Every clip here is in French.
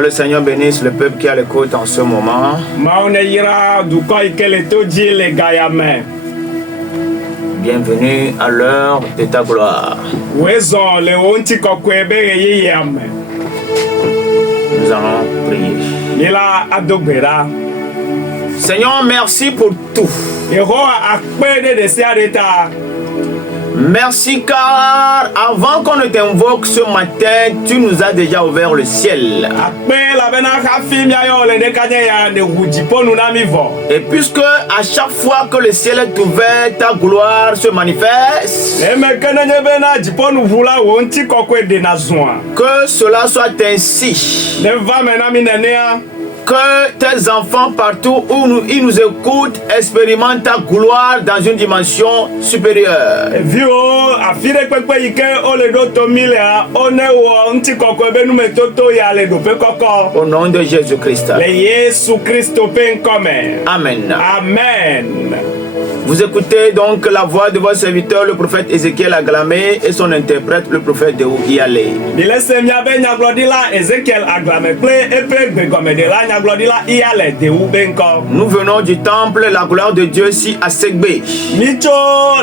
Le Seigneur bénisse le peuple qui a l'écoute en ce moment. Bienvenue à l'heure de ta gloire. Nous allons prier. Seigneur, merci pour tout. Merci car avant qu'on ne t'invoque ce matin, tu nous as déjà ouvert le ciel. Et puisque à chaque fois que le ciel est ouvert, ta gloire se manifeste. Que cela soit ainsi. Que tes enfants partout où ils nous écoutent expérimentent ta gloire dans une dimension supérieure. Au nom de Jésus-Christ. Amen. Amen. Vous écoutez donc la voix de votre serviteur, le prophète Ézéchiel Aglamé, et son interprète, le prophète Déou Iyalé. Nous venons du temple, la gloire de Dieu ici à Segbé.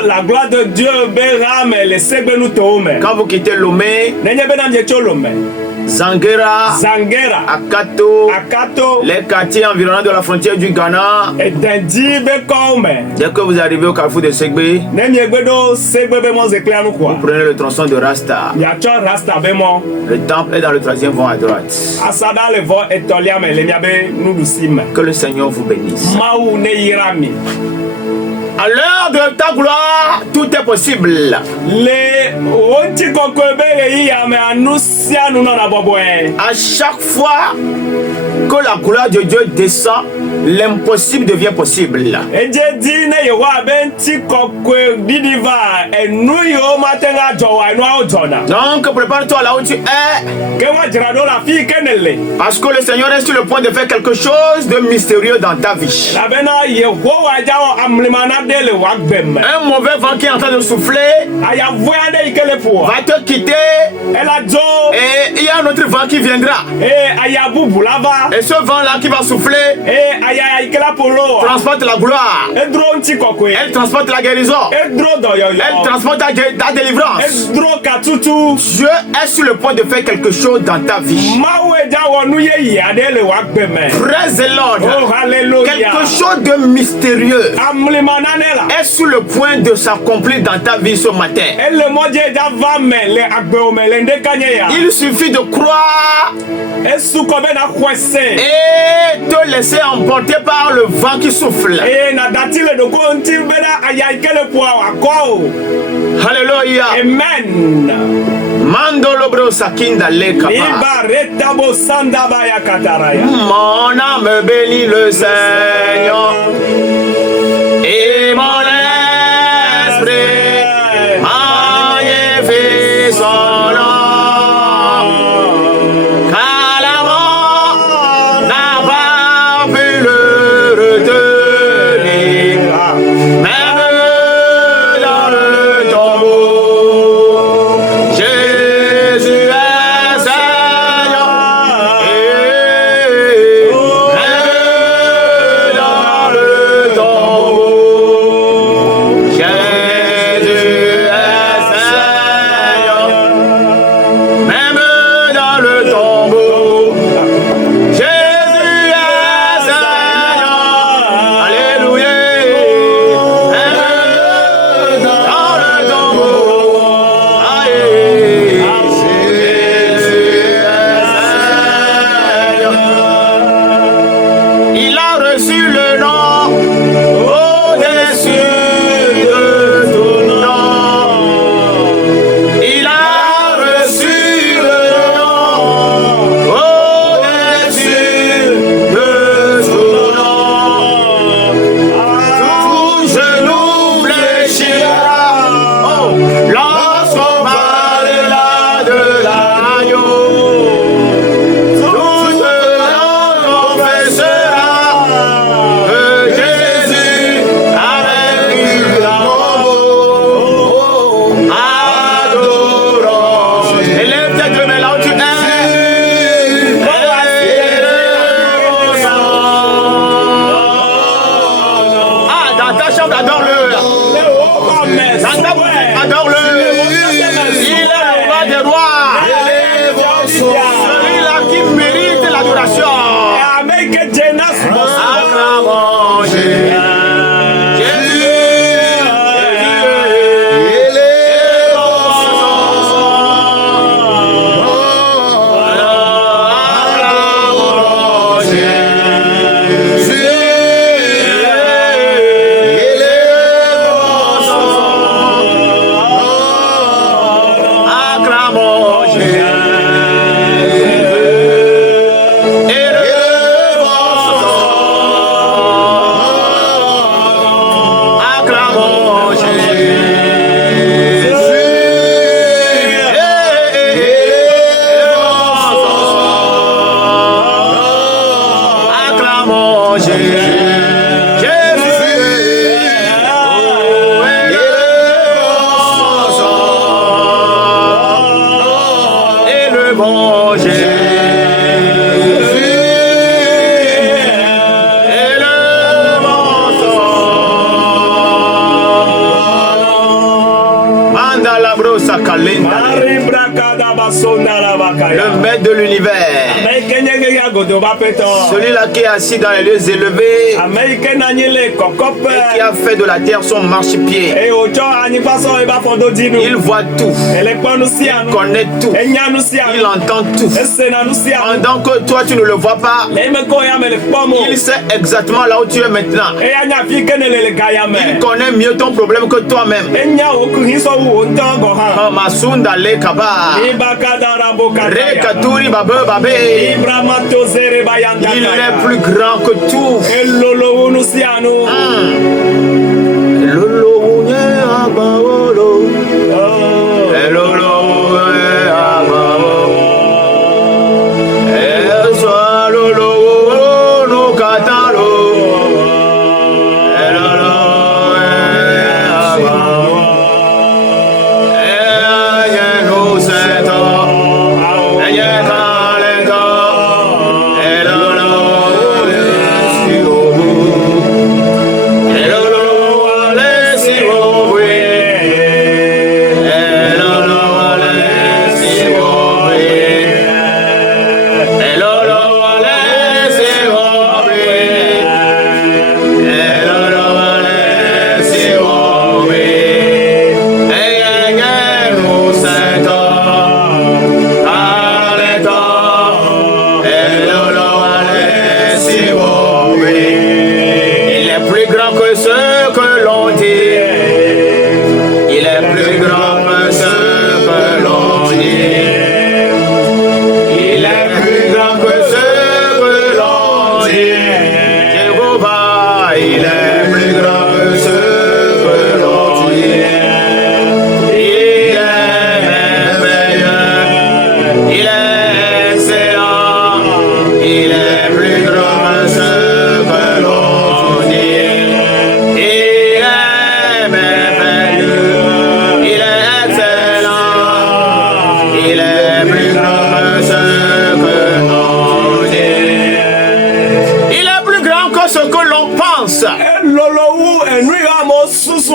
La gloire de Dieu. Quand vous quittez Lomé, Zanguera, Akato, les quartiers environnants de la frontière du Ghana. Dès que vous arrivez au carrefour de Segbé, vous prenez le tronçon de Rasta. Le temple est dans le troisième vent à droite. Que le Seigneur vous bénisse. À l'heure de ta gloire, tout est possible. À chaque fois que la gloire de Dieu descend, l'impossible devient possible. Donc prépare-toi là où tu es. Parce que le Seigneur est sur le point de faire quelque chose de mystérieux dans ta vie. Un mauvais vent qui est en train de souffler va te quitter. Et il y a un autre vent qui viendra. Et ce vent-là qui va souffler transporte la gloire. Elle transporte la guérison. Elle transporte ta délivrance. Dieu est sur le point de faire quelque chose dans ta vie. Praise the Lord. Quelque chose de mystérieux est sur le point de s'accomplir dans ta vie ce matin. Il suffit de croire et te laisser emporter par le vent qui souffle. Alléluia. Amen. Mandolo bro sakinda leka. Mon âme bénit le Seigneur. Et mon esprit magnifie son nom. Car la mort n'a pas pu le retenir. Même dans le tombeau, Jésus est Seigneur. Même dans le tombeau. Celui-là qui est assis dans les lieux élevés et qui a fait de la terre son marchepied. Il voit tout. Il connaît tout. Il entend tout. Pendant que toi tu ne le vois pas, il sait exactement là où tu es maintenant. Il connaît mieux ton problème que toi-même. Masunda le kaba. Rekaturi babe babe. Il est plus grand que tout.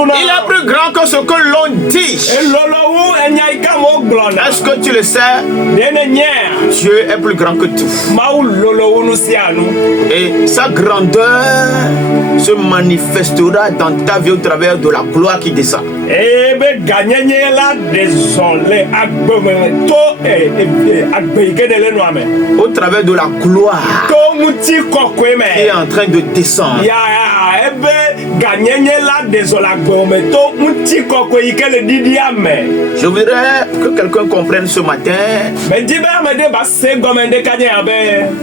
Il est plus grand que ce que l'on dit. Est-ce que tu le sais? Dieu est plus grand que tout. Et sa grandeur se manifestera dans ta vie au travers de la gloire qui descend. Au travers de la gloire qui est en train de descendre. Je voudrais que quelqu'un comprenne ce matin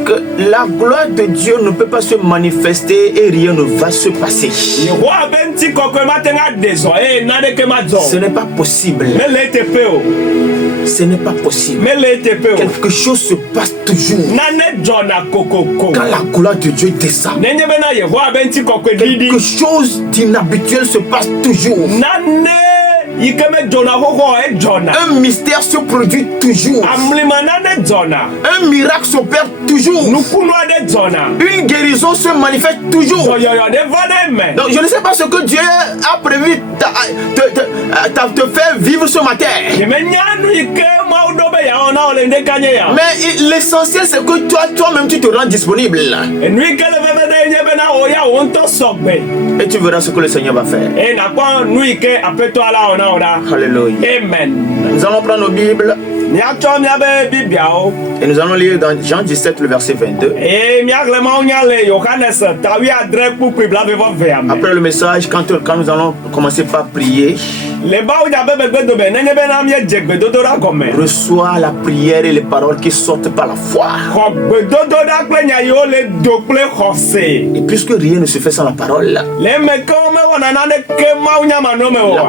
que la gloire de Dieu ne peut pas se manifester et rien ne va se passer. Ce n'est pas possible. Ce n'est pas possible. Quelque chose se passe toujours. Quand la gloire de Dieu descend, quelque chose d'inhabituel se passe toujours. Un mystère se produit toujours. Un miracle s'opère toujours. Une guérison se manifeste toujours. Donc je ne sais pas ce que Dieu a prévu te faire vivre ce matin. Mais l'essentiel c'est que toi-même tu te rends disponible. Et tu verras ce que le Seigneur va faire. Alléluia. Amen. Nous allons prendre nos Bibles. Et nous allons lire dans Jean 17, le verset 22. Après le message, quand nous allons commencer par prier, reçois la prière et les paroles qui sortent par la foi. Et puisque rien ne se fait sans la parole, la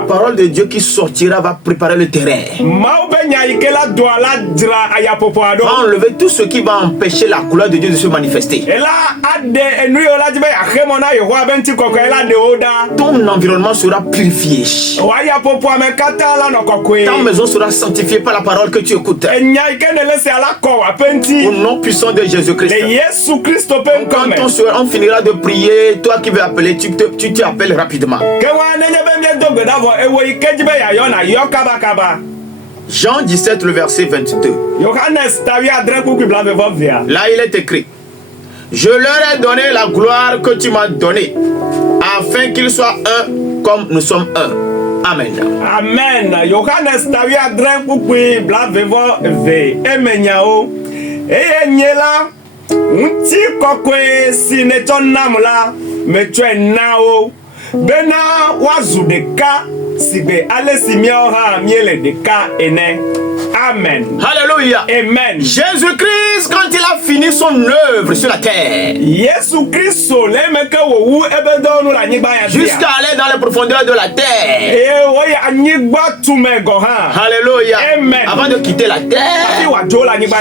parole de Dieu qui sortira va préparer le terrain. Va enlever tout ce qui va empêcher la gloire de Dieu de se manifester. Ton environnement sera purifié. Ta maison sera sanctifiée par la parole que tu écoutes. Au nom puissant de Jésus-Christ. Quand on finira de prier, toi qui veux appeler, tu t'appelles rapidement. Jean 17, le verset 22. Là, il est écrit. Je leur ai donné la gloire que tu m'as donnée, afin qu'ils soient un comme nous sommes un. Amen. Amen. Yohanes tawi adre kukui blavevo ve emenyao. Eye nyela unti kokwe sinechonamla metwe nao. Bena wazu deka sibe ale simio ha miele deka ene. Amen. Alléluia. Amen. Jésus-Christ, quand il a fini son œuvre sur la terre, jusqu'à aller dans les profondeurs de la terre, alléluia, Amen. avant de quitter la terre,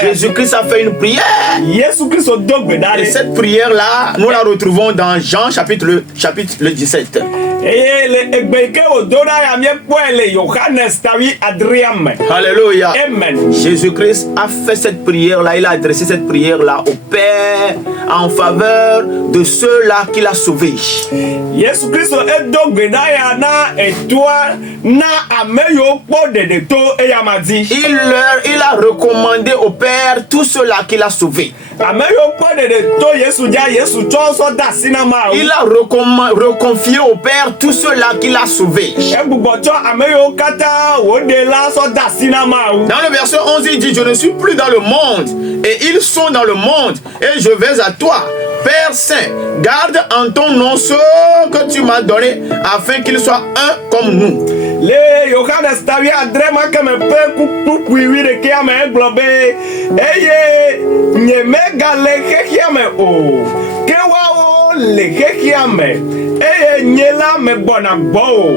Jésus-Christ a fait une prière. Et cette prière-là, nous la retrouvons dans Jean chapitre 17. Alléluia. Amen. Jésus-Christ a fait cette prière-là, il a adressé cette prière-là au Père en faveur de ceux-là qu'il a sauvés. Il a recommandé au Père tous ceux-là qu'il a sauvés. Il a reconfié au Père tous ceux-là qu'il a sauvés. Dans le verset 11, il dit: je ne suis plus dans le monde, et ils sont dans le monde, et je vais à toi. Père Saint, garde en ton nom ceux que tu m'as donnés, afin qu'ils soient un comme nous. Le Yohanes tawi adrema keme pe kukuiwi de kiame englobe eye nyemega le kekiame o kewa o le kekiame eye nyela me bona bo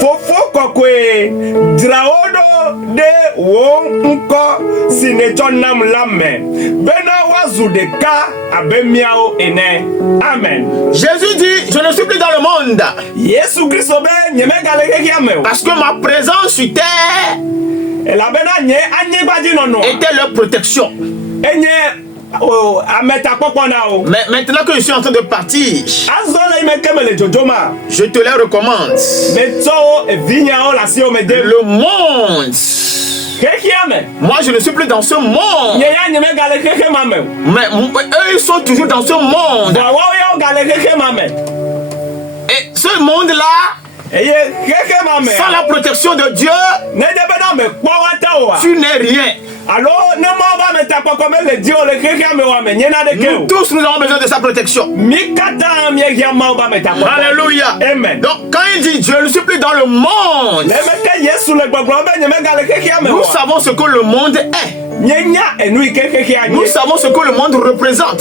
fofo kokwe draodo de wo nko sinechonam lame bena wazu de ka abemiao ene. Amen. Jésus dit: je ne suis plus dans le monde. Yesu Christ obe nyemega le kekiame o. Parce que ma présence sur terre était leur protection. Mais maintenant que je suis en train de partir, je te les recommande. Le monde. Moi je ne suis plus dans ce monde. Mais eux ils sont toujours dans ce monde. Et ce monde là, sans la protection de Dieu, tu n'es rien. Nous tous nous avons besoin de sa protection. Alléluia. Amen. Donc quand il dit je ne suis plus dans le monde, nous savons ce que le monde est. Nous savons ce que le monde représente.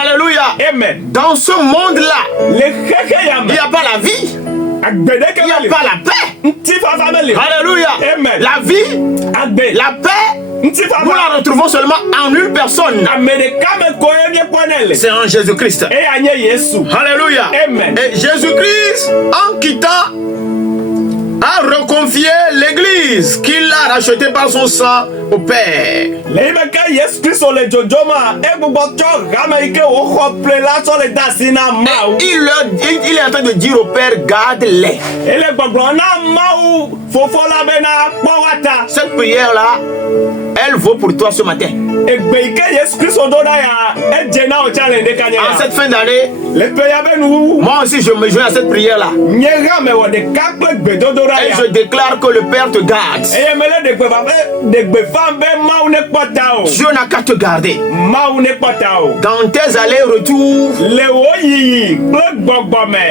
Alléluia. Amen. Dans ce monde-là, il n'y a pas la vie. Il n'y a pas la paix. Alléluia. Amen. La vie, la paix, nous la retrouvons seulement en une personne. C'est en Jésus-Christ. Alléluia. Amen. Et Jésus-Christ, en quittant, a reconfié l'église qu'il a rachetée par son sang au Père. Et il est en train de dire au Père: garde-les. Cette prière-là, elle vaut pour toi ce matin. En cette fin d'année, moi aussi je me joins à cette prière-là. Et je déclare que le Père te garde. Dieu n'a qu'à te garder. Dans tes allers-retours,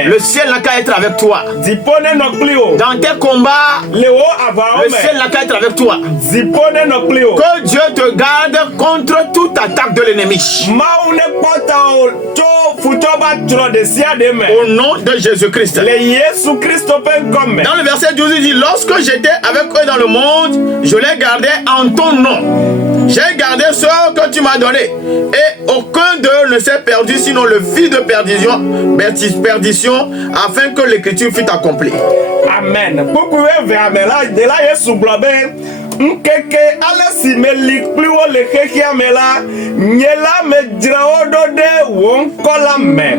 le ciel n'a qu'à être avec toi. Dans tes combats, le ciel n'a qu'à être avec toi. Que Dieu te garde contre toute attaque de l'ennemi. Au nom de Jésus-Christ. Dans le verset 12, il dit: lorsque j'étais avec eux dans le monde, je les gardais en ton nom. J'ai gardé ce que tu m'as donné, et aucun d'eux ne s'est perdu, sinon le fils de perdition, afin que l'écriture fût accomplie. Amen. Nkeke ala si me likpliwo le keke amela nyela me draodo de wò ŋkɔ la me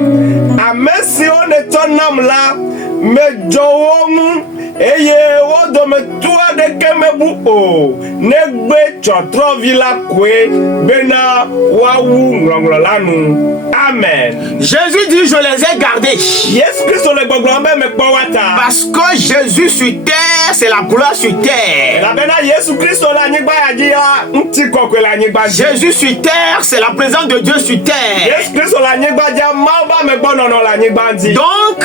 ame siwo netsɔ nam la medzɔ wo ŋu eye wo dometɔ aɖeke mebu o negbe tsɔtrɔvi la koe bena woawu ŋlɔŋlɔ la nu. Amen. Jésus dit, je les ai gardés. Yesu Kristo le gbɔgblɔm be mekpɔ wa ta. Parce que Jésus sur terre, c'est la gloire sur terre. Elabena Yesu Kristo le anyigba ya dzi ya ŋuti kɔkɔe le anyigba dzi. Jésus sur terre, c'est la présence de Dieu sur terre. Yesu Kristo le anyigba dzi ya Mawu be amegbɔnɔnɔ le anyigba dzi. Donc,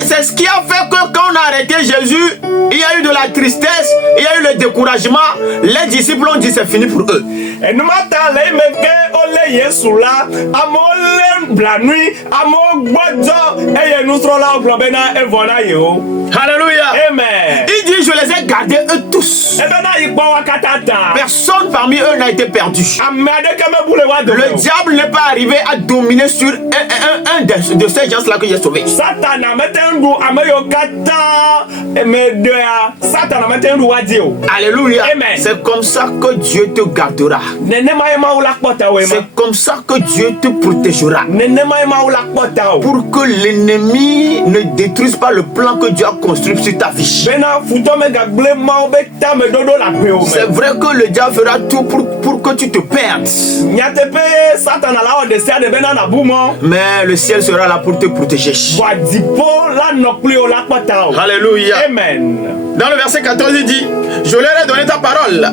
c'est ce qui a fait que quand on a arrêté Jésus, il y a eu de la tristesse, il y a eu le découragement. Les disciples ont dit c'est fini pour eux. Enumata le ime ke ole Yesu la, amewo le blanui, amewo gbɔdzɔ eye nusrɔ̃lawo gblɔ bena evɔ na yewo. Alléluia. Amen. Il dit je les ai gardés eux tous. Ebena yi gbɔ wa katã ta. Personne parmi eux n'a été perdu. Ame aɖeke mebu le wa dome. Le diable n'est pas arrivé à dominer sur un de ces gens-là que j'ai sauvé. Satana mete ŋu ɖu ame yiwo katã me ɖea. Satana mete ŋu ɖu wa dzi o. Alléluia. Amen. C'est comme ça que Dieu te gardera. Nenema ye Mawu la kpɔ ta wo ma. C'est comme ça que Dieu te protégera. Nenema ye Mawu la kpɔ ta o. Pour que l'ennemi ne détruise pas le plan que Dieu a construit sur ta vie. Bena futɔ me gagblẽ Mawu be tameɖoɖo la gbe o me. C'est vrai que le diable fera tout pour que tu te perdes. Nyateƒe Satana la wɔ ɖe sia ɖe bena nabu mɔ. Mais le ciel sera là pour te protéger. Vɔ dziƒo la nɔ kpli o la kpɔ ta o. Alléluia. Amen. Dans le verset 14, il dit, je leur ai donné ta parole.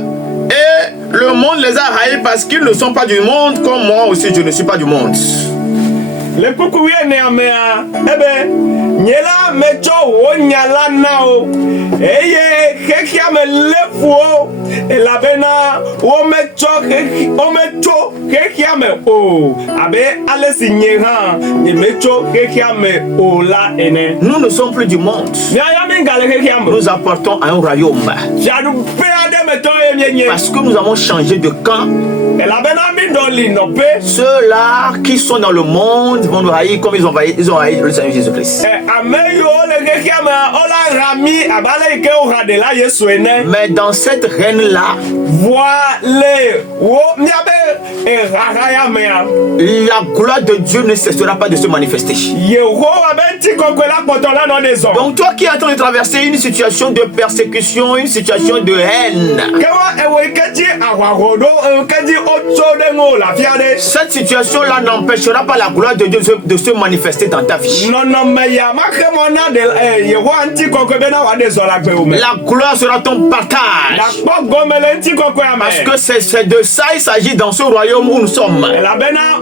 Et le monde les a haïs parce qu'ils ne sont pas du monde, comme moi aussi je ne suis pas du monde. Le kuku ye ne amea, ebe nye la metsɔ wo nya la na o, eye xexia me le fu o, elabena wometso xexia me o, abe ale si nye hã nye metso xexia me o la ene. Nous ne sommes plus du monde. Miaya mi gale xexia me. Nous appartons à un royaume. Fiaɖuƒe aɖe metɔ ye mienye. Parce que nous avons changé de camp. Elabena mi ɖɔli nɔƒe. Ceux-là qui sont dans le monde vont nous haïr comme ils ont haï le Seigneur Jésus-Christ. Ame yiwo le xexia me wola ɣa mi abe ale yi ke woha ɖe la Yesu ene. Mais dans cette reine-là, voa le wo miabe ɣaɣa ya mea. la gloire de Dieu ne cessera pas de se manifester. Yehowa be ŋutikɔkɔe la kpɔtɔ la nɔ ne zɔ. Donc toi qui es en train de traverser une situation de persécution, une situation de haine, ke wa ewo yi ke dzi aʋaʋɔ ɖo ke dzi wotso ɖe ŋu lafia ɖe. cette situation-là n'empêchera pas la gloire de Dieu de se manifester dans ta vie. Nɔnɔme ya ma xe mɔ na de Yehowa ŋutikɔkɔe bena wòaɖe zɔ le agbe wo me. La gloire sera ton partage. La kpɔ gɔme le ŋutikɔkɔea me. Parce que c'est de ça il s'agit dans ce royaume où nous sommes. Elabena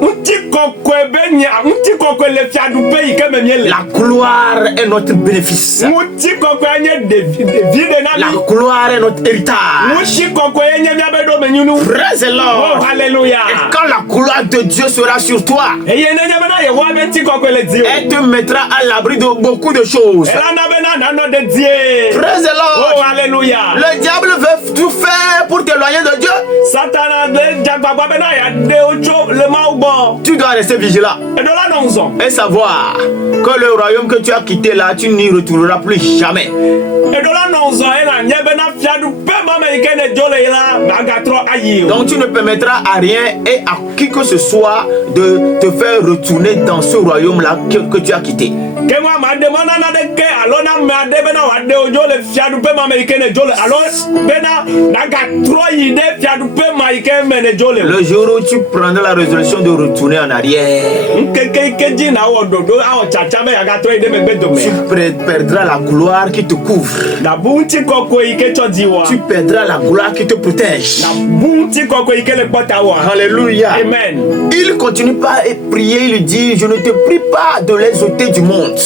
ŋutikɔkɔe be nye ŋutikɔkɔe le fiaɖuƒe yi ke me mie le. La gloire est notre bénéfice. Ŋutikɔkɔe nye ɖevi ɖe na La mi. gloire est notre héritage. Ŋutikɔkɔe nye miabe ɖomenyinu. Praise the Lord. Oh, alléluia. Et quand la gloire de Dieu sera sur toi, Eye nenye bena Yehowa be ŋutikɔkɔe le di o. elle te mettra à l'abri de beaucoup de choses. Elana bena nanɔ de die. Praise the Oh, Lord. alléluia. Le diable veut tout faire pour t'éloigner de Dieu. Satana de dzagbagba bena yaɖe wo tso le Mawu gbɔ. Tu dois rester vigilant Eɖo la nɔ ŋzɔ. et savoir que le royaume que tu as quitté là, tu n'y retourneras plus jamais. Eɖo la nɔ ŋzɔ ena nye bena fiaɖuƒe ma me yi ke ne dzo le yi la magatrɔ ayi o. Donc tu ne permettras à rien et à qui que ce soit de te faire retourner dans ce royaume-là que tu as quitté. Ke ŋu ame aɖe mɔna naɖeke alo na ame aɖe bena wòaɖe wo dzo le fiaɖuƒe ma me yi ke ne dzo le alo bena nagatrɔ yi ɖe fiaɖuƒe ma yi ke me ne dzo le. Le jour où tu prendras la résolution de retourner en arrière, Ŋkeke yi ke dzi na wɔ ɖoɖo awɔ tsatsa be yagatrɔ yi ɖe megbe dome. tu perdras la gloire qui te couvre. Nabu ŋutikɔkɔe yi ke tsɔ dzi wɔ. Tu perdras la gloire qui te protège. Nabu ŋutikɔkɔe yi ke le kpɔ ta wɔ. Alléluia. Amen. Il continue pas à prier, il lui dit, je ne te prie pas de les ôter du monde.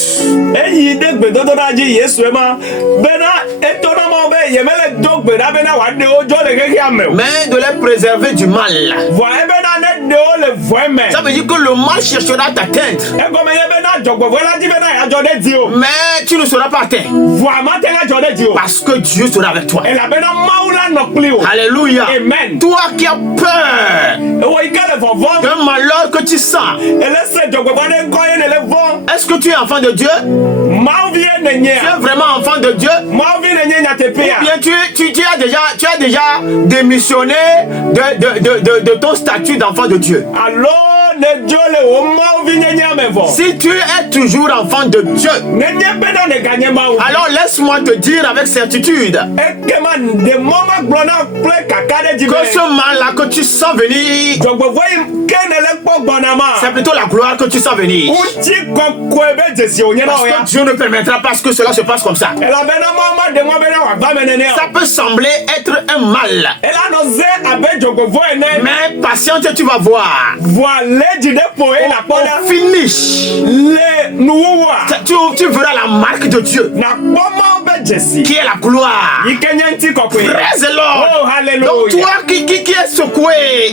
Eyi ɖe gbedodoɖa dzi Yesu ema bena etɔna ma be yemele do gbe ɖa bena wòaɖe wo dzo le xexea me o. Mais de les préserver du mal. Vɔ ebena ne ɖe wo le vɔe me. Ça veut dire que le mal cherchera à t'atteindre. Egɔme ye bena dzɔgbevɔe la dzi bena yeadzɔ ɖe dzi o. Mais tu ne seras pas atteint. Vɔa mate ŋa dzɔ ɖe dzi o. Parce que Dieu sera avec toi. Elabena Mawu la nɔ kpli o. Alléluia. Amen. Toi qui as peur Ewɔ yi ke le vɔvɔm. d'un malheur que tu sens, Ele se dzɔgbevɔ ɖe ŋkɔ ye ne le vɔ. est-ce que tu es enfant de Dieu? Mawu vie ne Tu nyea. es vraiment enfant de Dieu? Mawu vie ne nye nyateƒea. Bien, tu as déjà démissionné de ton statut d'enfant de Dieu. Alo Si tu es toujours enfant de Dieu, alors laisse-moi te dire avec certitude que ce mal-là que tu sens venir, c'est plutôt la gloire que tu sens venir. Parce que Dieu ne permettra pas que cela se passe comme ça. Ça peut sembler être un mal, mais patiente, tu vas voir. Au finish, tu verras la marque de Dieu, qui est la gloire. Praise the Lord. Oh, hallelujah. Donc toi qui est secoué,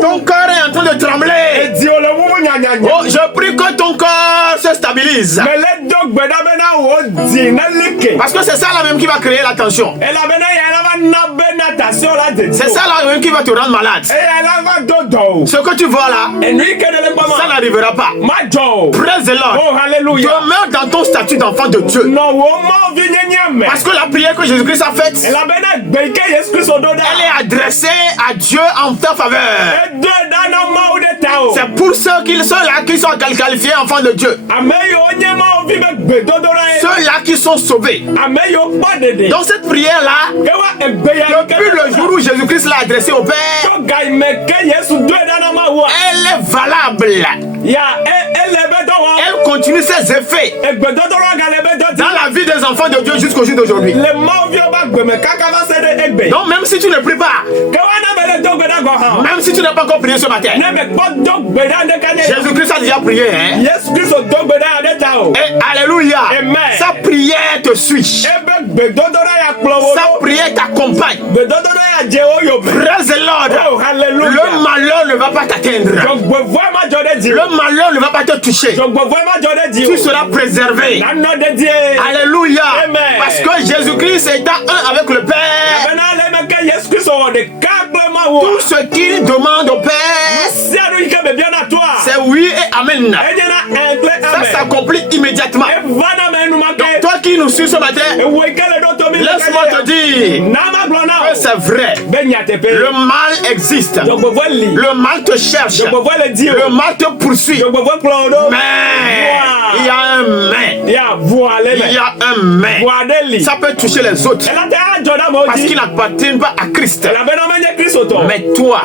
ton cœur est en train de trembler. Oh, je prie que ton cœur se stabilise. Parce que c'est ça là même qui va créer la tension. C'est ça là même qui va te rendre malade. Ce que tu vois là, ça n'arrivera pas. Praise the Lord. Oh, hallelujah. Demeure dans ton statut d'enfant de Dieu. Parce que la prière que Jésus-Christ a faite, elle est adressée à Dieu en ta faveur. C'est pour ceux-là qui sont qualifiés enfants de Dieu. Ceux-là qui sont sauvés. Donc cette prière-là, depuis le jour où Jésus-Christ l'a adressée au Père, elle est valable. Elle continue ses effets dans la vie des enfants de Dieu jusqu'au jour d'aujourd'hui. Donc même si tu ne pries pas, même si tu n'as pas encore prié ce matin, Jésus-Christ a déjà prié. Hein? Et alléluia. Amen. Sa prière te suit. Sa prière t'accompagne. Praise the Lord. Oh, hallelujah. Le malheur ne va pas t'atteindre. Le malheur ne va pas te toucher. Tu seras préservé. Alléluia. Amen. Parce que Jésus-Christ étant un avec le Père, tout ce qu'il demande au Père, c'est oui et amen. Ça s'accomplit immédiatement. Donc toi qui nous suis ce matin, laisse-moi te dire que c'est vrai. Le mal existe. Le mal te cherche. Le mal te poursuit. Mais il y a un mais. Il y a un mais. Ça peut toucher les autres parce qu'ils n'appartiennent pas à Christ. Mais toi,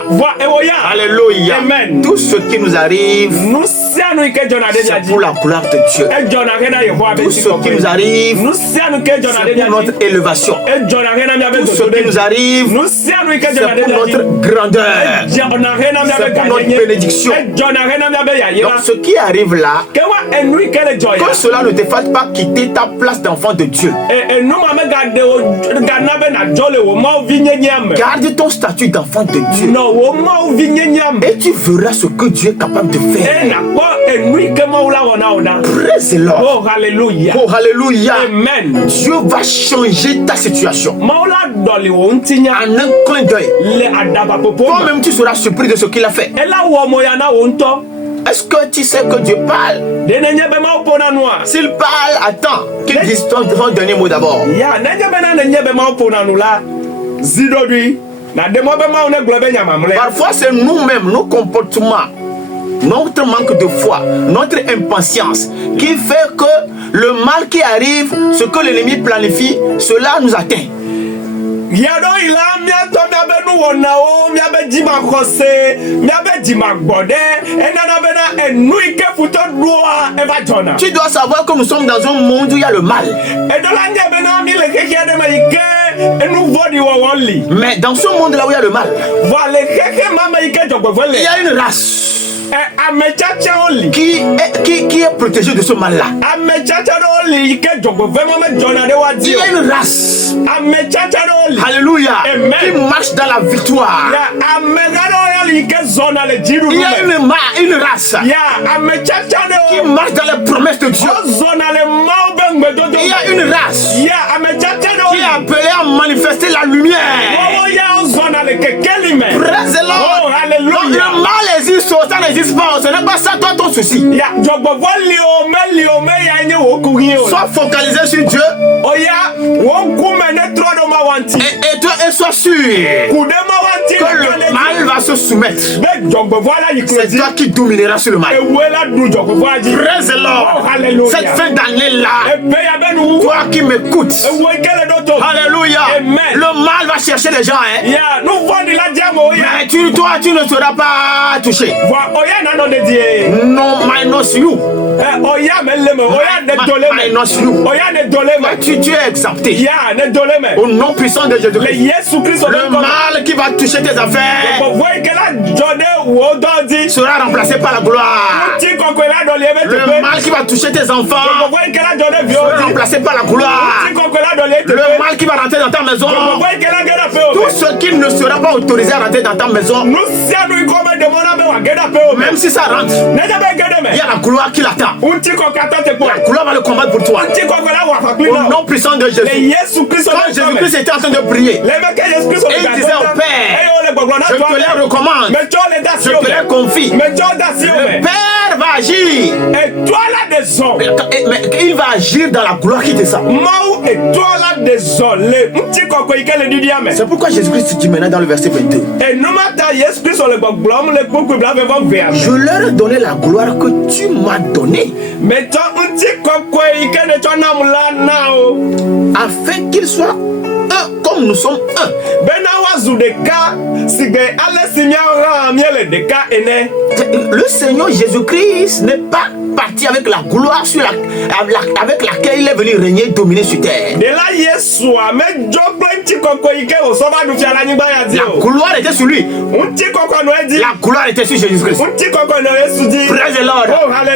alléluia, Amen. tout ce qui nous arrive, c'est pour la gloire de Dieu. Tout ce qui nous arrive, c'est pour notre élévation. Tout ce qui nous arrive, c'est pour notre grandeur. C'est pour notre bénédiction. Donc ce qui arrive là, que cela ne te fasse pas quitter ta place d'enfant de Dieu. Garde ton statut d'enfant de Dieu. Et tu verras ce que Dieu est capable de faire. Praise the Lord. Oh, hallelujah. Oh, hallelujah. Amen. Dieu va changer ta situation en un clin d'œil. Toi-même, tu seras surpris de ce qu'il a fait. Est-ce que tu sais que Dieu parle? S'il parle, attends qu'il dise ton dernier mot d'abord. Parfois, c'est nous-mêmes, nos comportements, notre manque de foi, notre impatience qui fait que le mal qui arrive, ce que l'ennemi planifie, cela nous atteint. Tu dois savoir que nous sommes dans un monde où il y a le mal. Mais dans ce monde là où il y a le mal, il y a une race qui est protégée de ce mal là. Il y a une race, alléluia, qui marche dans la victoire. Il y a une race qui marche dans les promesses de Dieu. Il y a une race qui est appelée à manifester la lumière. Praise the Lord. Donc le mal existe, ça n'existe pas. Ce n'est pas ça toi ton souci. Sois focalisé sur Dieu. Et sois sûr que le mal va se soumettre. C'est toi qui domineras sur le mal. Praise the Lord. Cette fin d'année-là, toi qui m'écoutes, alléluia, le mal va chercher les gens. Mais toi, tu ne seras pas touché. Non, minus you. Minus you. Tu es exempté. Au nom puissant de Jésus-Christ. Le mal qui va toucher tes affaires sera remplacé par la gloire. Le mal qui va toucher tes enfants sera remplacé par la gloire. Le mal qui va rentrer dans ta maison, tout ce qui ne sera pas autorisé à rentrer dans ta maison, même si ça rentre, il y a la gloire qui l'attend. La gloire va le combattre pour toi. Au nom puissant de Jésus. Quand Jésus-Christ était en train de prier, et il disait au Père, je te les recommande, je te les confie. Le Père va agir. Mais il va agir dans la gloire qui descend. C'est pourquoi Jésus-Christ dit maintenant dans le verset 22, je leur ai donné la gloire que tu m'as donnée, afin qu'ils soient un comme nous sommes un. Le Seigneur Jésus-Christ n'est pas parti avec la gloire avec laquelle il est venu régner et dominer sur terre. La gloire était sur lui. La gloire était sur Jésus-Christ. Praise the Lord.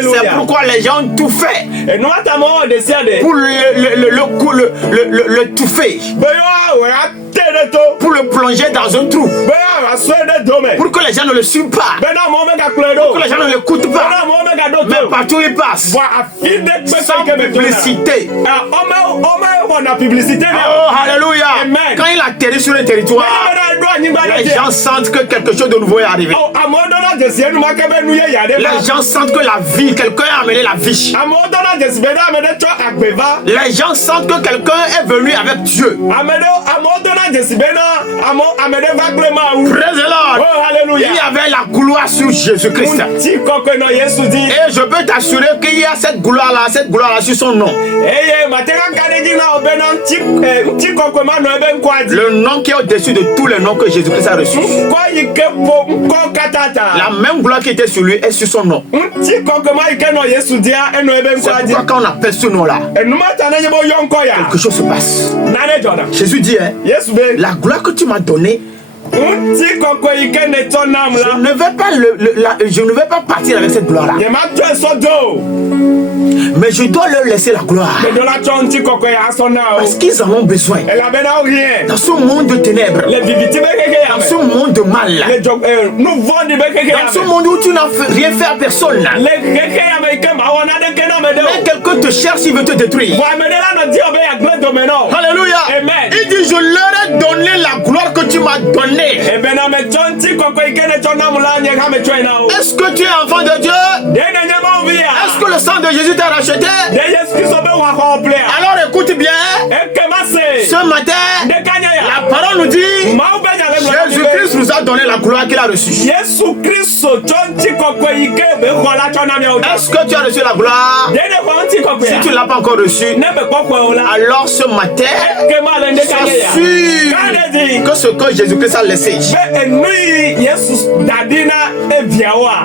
C'est pourquoi les gens ont tout fait pour le touffer, pour le plonger dans un trou, pour que les gens ne le suivent pas, pour que les gens ne l'écoutent pas. Mais partout il passe, sans publicité. Oh, alléluia. Quand il atterrit sur le territoire, les gens sentent que quelque chose de nouveau est arrivé. Les gens sentent que la vie, quelqu'un a amené la vie. Les gens sentent que quelqu'un est venu avec Dieu. Praise the Lord. Il y avait la gloire sur Jésus-Christ. Et je peux t'assurer qu'il y a cette gloire-là sur son nom. Le nom qui est au-dessus de tous les noms que Jésus-Christ a reçus. La même gloire qui était sur lui est sur son nom. C'est pourquoi quand on appelle ce nom-là, quelque chose se passe. Jésus dit, la gloire que tu m'as donnée, je ne vais pas partir avec cette gloire-là, mais je dois leur laisser la gloire, parce qu'ils en ont besoin. Dans ce monde de ténèbres, dans ce monde de mal, dans ce monde où tu n'as rien fait à personne, mais quelqu'un te cherche, il veut te détruire. Alléluia. Il dit, je leur ai donné la gloire que tu m'as donnée. Est-ce que tu es enfant de Dieu? Est-ce que le sang de Jésus t'a racheté? Alors écoute bien. Ce matin, la parole nous dit, Jésus-Christ nous a donné la gloire qu'il a reçue. Est-ce que tu as reçu la gloire? Si tu ne l'as pas encore reçue, alors ce matin, sois sûr que ce que Jésus-Christ a laissé,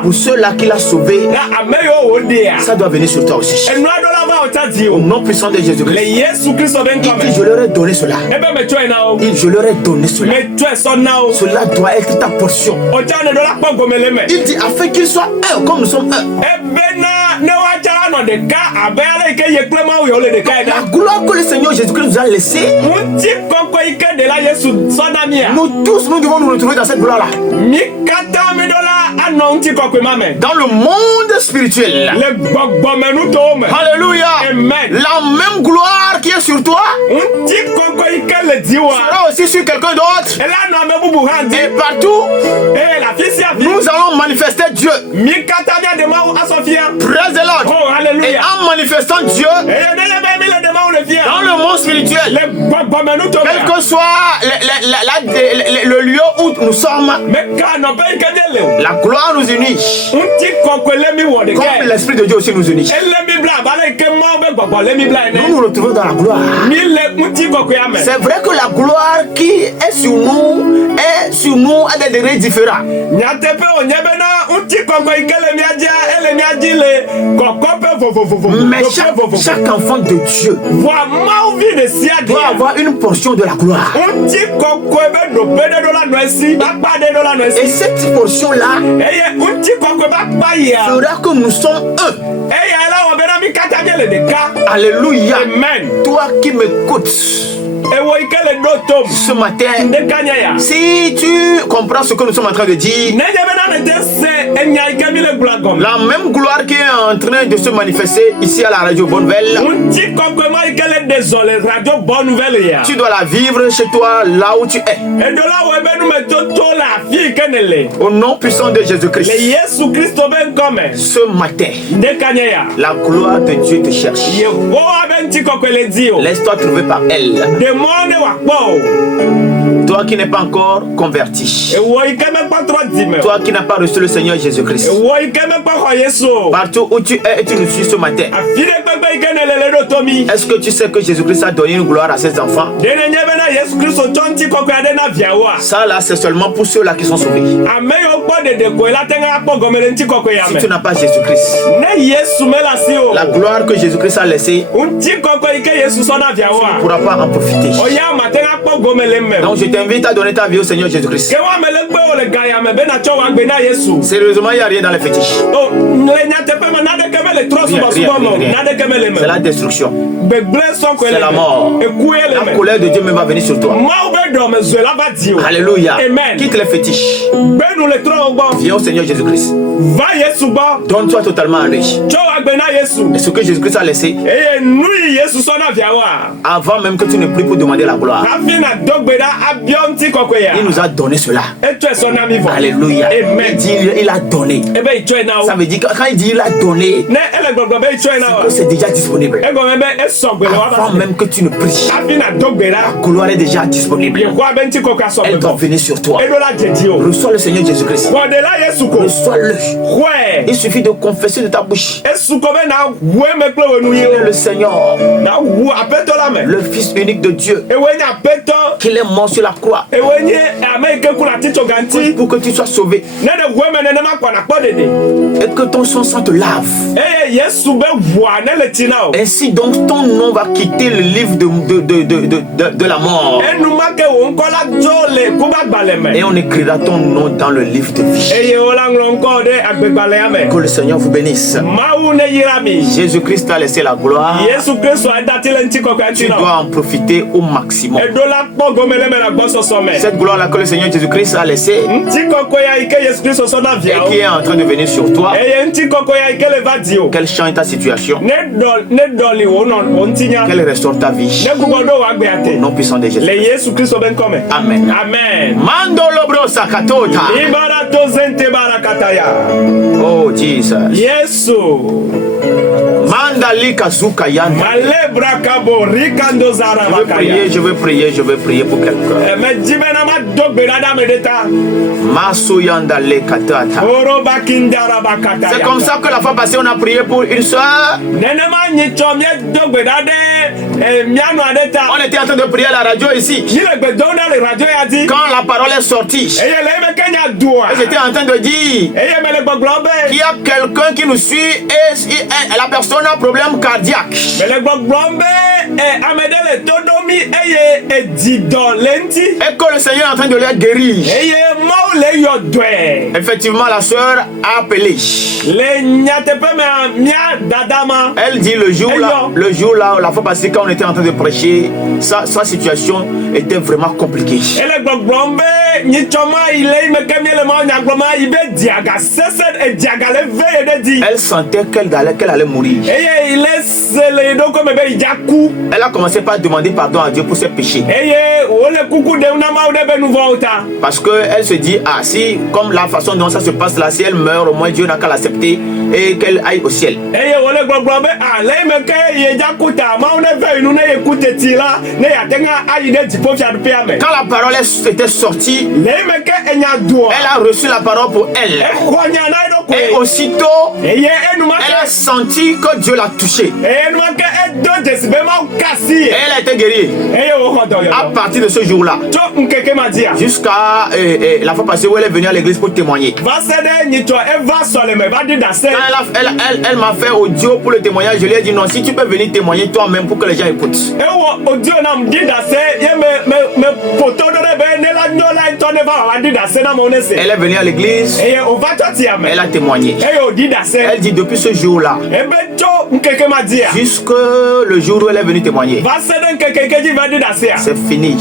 pour ceux-là qu'il a sauvés, ça doit venir sur toi aussi. Au nom puissant de Jésus-Christ, il dit, je leur ai donné cela. Je leur ai donné cela. Cela doit être ta portion. Il dit, afin qu'ils soient un comme nous sommes un. La gloire que le Seigneur Jésus-Christ nous a laissée, nous tous, nous devons nous retrouver dans cette gloire-là. Dans le monde spirituel. Alléluia. La même gloire qui est sur toi sera aussi sur quelqu'un d'autre. Et partout, nous allons manifester Dieu. Praise the Lord. Et en manifestant Dieu, dans le monde spirituel, ciel, quel que soit le lieu où nous sommes, la gloire nous unit. Comme l'Esprit de Dieu aussi nous unit. Nous nous retrouvons dans la gloire. C'est vrai que la gloire qui est sur nous à des degrés différents. Mais chaque enfant de Dieu doit avoir une portion de la gloire. Et cette portion-là fera que nous sommes un. Alléluia. Amen. Toi qui m'écoutes ce matin, si tu comprends ce que nous sommes en train de dire, la même gloire qui est en train de se manifester ici à la radio Bonne-Nouvelle, tu dois la vivre chez toi, là où tu es. Au nom puissant de Jésus-Christ, ce matin, la gloire de Dieu te cherche. Laisse-toi trouver par elle. Toi qui n'es pas encore converti, toi qui n'as pas reçu le Seigneur Jésus-Christ, partout où tu es et tu nous suis ce matin, est-ce que tu sais que Jésus-Christ a donné une gloire à ses enfants? Ça là, c'est seulement pour ceux-là qui sont sauvés. Si tu n'as pas Jésus-Christ, la gloire que Jésus-Christ a laissée, tu ne pourras pas en profiter. Donc je t'invite à donner ta vie au Seigneur Jésus-Christ. Sérieusement, il n'y a rien dans les fétiches. C'est la destruction. C'est la mort. La colère de Dieu même va venir sur toi. Alléluia. Quitte les fétiches. Viens au Seigneur Jésus-Christ. Donne-toi totalement à lui. Et ce que Jésus-Christ a laissé, avant même que tu ne pries pour demander la gloire, il nous a donné cela. Alléluia. Il dit il a donné. Ça veut dire que quand il dit il a donné, c'est que c'est déjà disponible. Avant même que tu ne pries, la gloire est déjà disponible. Elle doit venir sur toi. Reçois le Seigneur Jésus-Christ. Reçois-le. Il suffit de confesser de ta bouche qu'il est le Seigneur, le Fils unique de Dieu, qu'il est mort sur la croix pour que tu sois sauvé et que ton sang te lave. Ainsi donc ton nom va quitter le livre de la mort et on écrira ton nom dans le livre de vie. Que le Seigneur vous bénisse. Jésus-Christ a laissé la gloire. Tu dois en profiter au maximum. Cette gloire-là que le Seigneur Jésus-Christ a laissée et qui est en train de venir sur toi, quelle change ta situation, quelle restaure ta vie. Au nom puissant de Jésus. Amen. Amen. Mandolo brosa katota. Oh Jesus. Yesu. Mandali kazuka yanda. Je veux prier pour quelqu'un. Maso yanda le katata. C'est comme ça que la fois passée on a prié pour une soeur. On était en train de prier à la radio ici. Quand la parole est sortie, et j'étais en train de dire qu'il y a quelqu'un qui nous suit et la personne a un problème cardiaque. Et que le Seigneur est en train de la guérir. Effectivement, la soeur a appelé. Elle dit le jour là, la fois passée quand on était en train de prêcher, sa situation était vraiment compliquée. Elle sentait qu'elle allait mourir. Elle a commencé par demander pardon à Dieu pour ses péchés. Parce qu'elle se dit, ah si, comme la façon dont ça se passe là, si elle meurt, au moins Dieu n'a qu'à l'accepter et qu'elle aille au ciel. Quand la parole était sortie, elle a reçu la parole pour elle. Et aussitôt, elle a senti que Dieu l'a touchée. Et elle a été guérie. À partir de ce jour-là, jusqu'à la fois passée où elle est venue à l'église pour témoigner. Elle m'a fait audio pour le témoignage. Je lui ai dit non, si tu peux venir témoigner toi-même pour que les gens écoutent. Elle est venue à l'église. Elle a témoigné. Elle dit depuis ce jour-là, jusque le jour où elle est venue témoigner, c'est fini.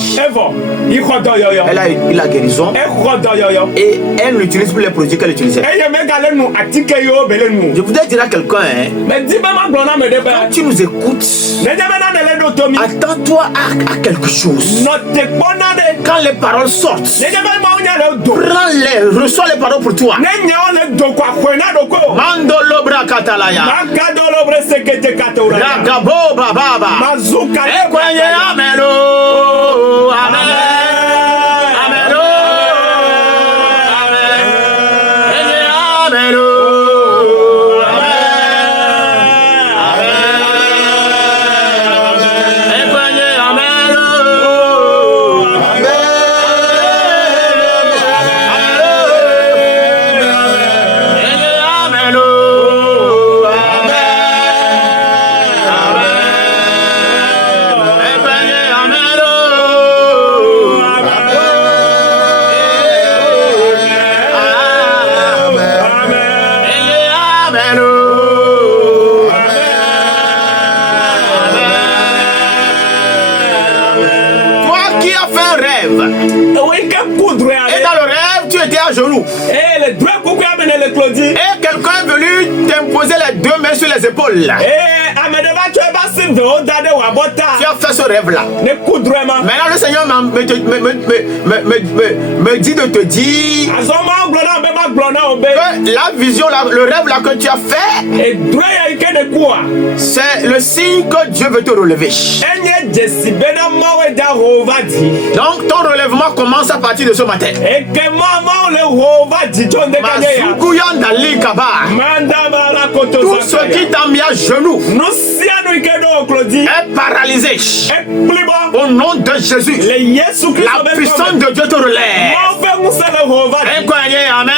Elle a eu la guérison et elle l'utilise pour les produits qu'elle utilisait. Je voudrais dire à quelqu'un, quand tu nous écoutes, attends-toi à quelque chose. Quand les paroles sortent, prends-les, reçois les paroles pour toi. Mandolo brakatalaya. Ragabo baba. Ekwenye amelo. Amen. Amelo. Amen. Amelo. Amen. Ekwenye amelo. Genoux. Et quelqu'un est venu t'imposer les deux mains sur les épaules. Tu as fait ce rêve-là. Maintenant le Seigneur me dit de te dire que la vision, le rêve là que tu as fait, c'est le signe que Dieu veut te relever. Donc ton relèvement commence à partir de ce matin. Tout ce qui t'a mis à genoux est paralysé. Au nom de Jésus, la puissance de Dieu te relève. Amen.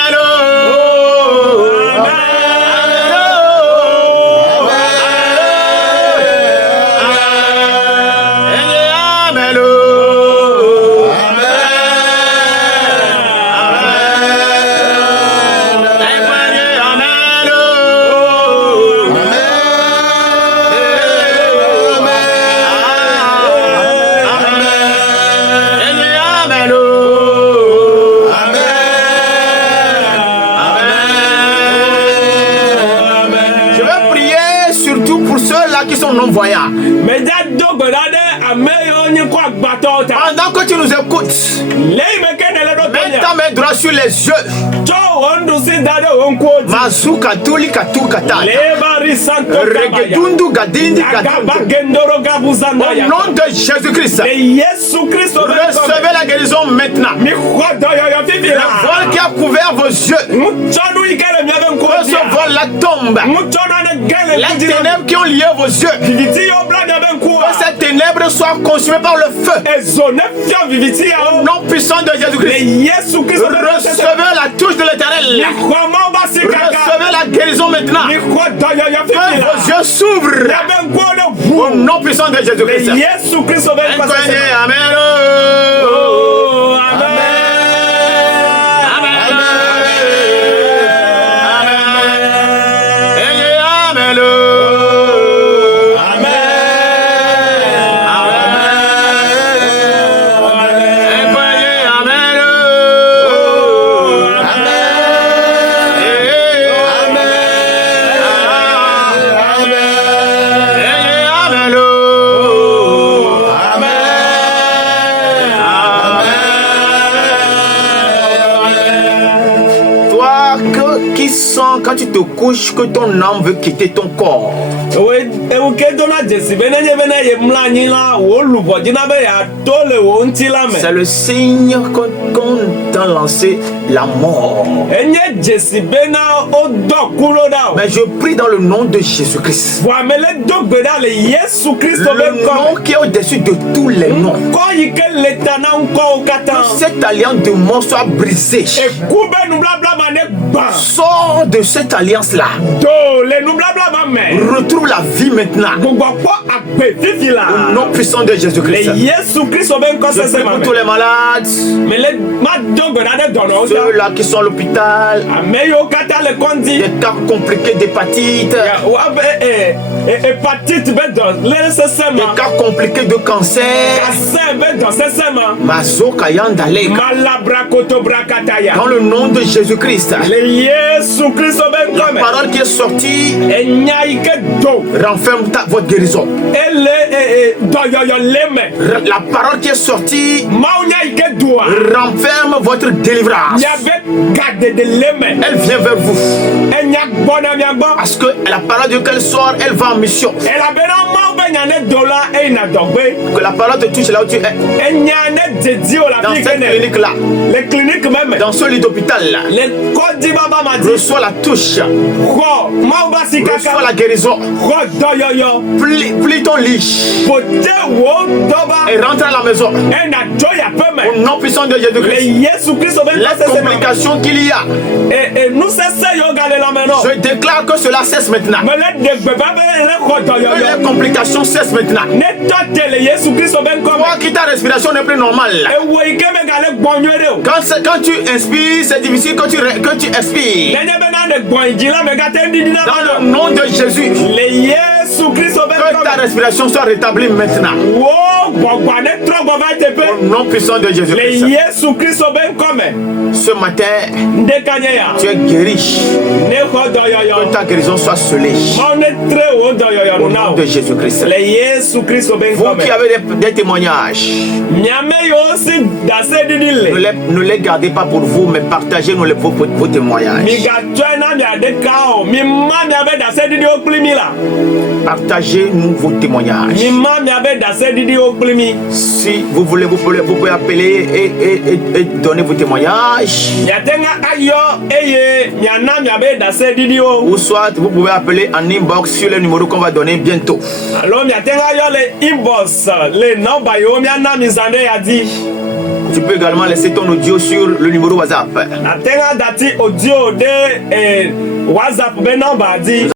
Non-voyants. Pendant que tu nous écoutes, mets ta main droite sur les yeux. Mazuka tuli katukata. Regedundu gadindi gadundu. Au nom de Jésus-Christ, recevez la guérison maintenant. Le voile qui a couvert vos yeux, ce voile-là tombe. Les ténèbres qui ont lié vos yeux, que ces ténèbres soient consumées par le feu. Au nom puissant de Jésus-Christ, recevez la touche de l'Éternel. Recevez la guérison maintenant. Que vos yeux s'ouvrent. Au nom puissant de Jésus-Christ. Amen. souvent, quand tu te couches, que ton âme veut quitter ton corps. C'est le signe qu'on t'a lancé la mort. Mais je prie dans le nom de Jésus-Christ. Le nom qui est au-dessus de tous les noms. Que cette alliance de mort soit brisée. Sors de cette alliance-là. Retrouve la vie maintenant. Au nom puissant de Jésus-Christ. Je prie pour tous les malades. Ceux-là qui sont à l'hôpital. Des cas compliqués d'hépatite. Des cas compliqués de cancer. Dans le nom de Jésus-Christ. La parole qui est sortie renferme votre guérison. La parole qui est sortie renferme votre délivrance. Elle vient vers vous. Parce que la parole de qu'elle sort, elle va en mission. Que la parole te touche là où tu es. Dans cette clinique-là. Les cliniques même. Dans ce lit d'hôpital-là. Reçois la touche. Reçois la guérison. Plie ton lit. Et rentre à la maison. Au nom puissant de Jésus-Christ. Les complications qu'il y a. Je déclare que cela cesse maintenant. Que les complications cessent maintenant. Toi qui ta respiration n'est plus normale. Quand tu inspires, c'est difficile que tu expires. Dans le nom de Jésus. Que ta respiration soit rétablie maintenant. Au nom puissant de Jésus-Christ. Ce matin, tu es guéri. Que ta guérison soit scellée. Au nom de Jésus-Christ. Vous qui avez des témoignages, ne les gardez pas pour vous, mais partagez-nous vos témoignages. Partagez-nous vos témoignages. Si vous voulez, vous pouvez appeler et donner vos témoignages. Ou soit vous pouvez appeler en inbox sur le numéro qu'on va donner bientôt. Tu peux également laisser ton audio sur le numéro WhatsApp.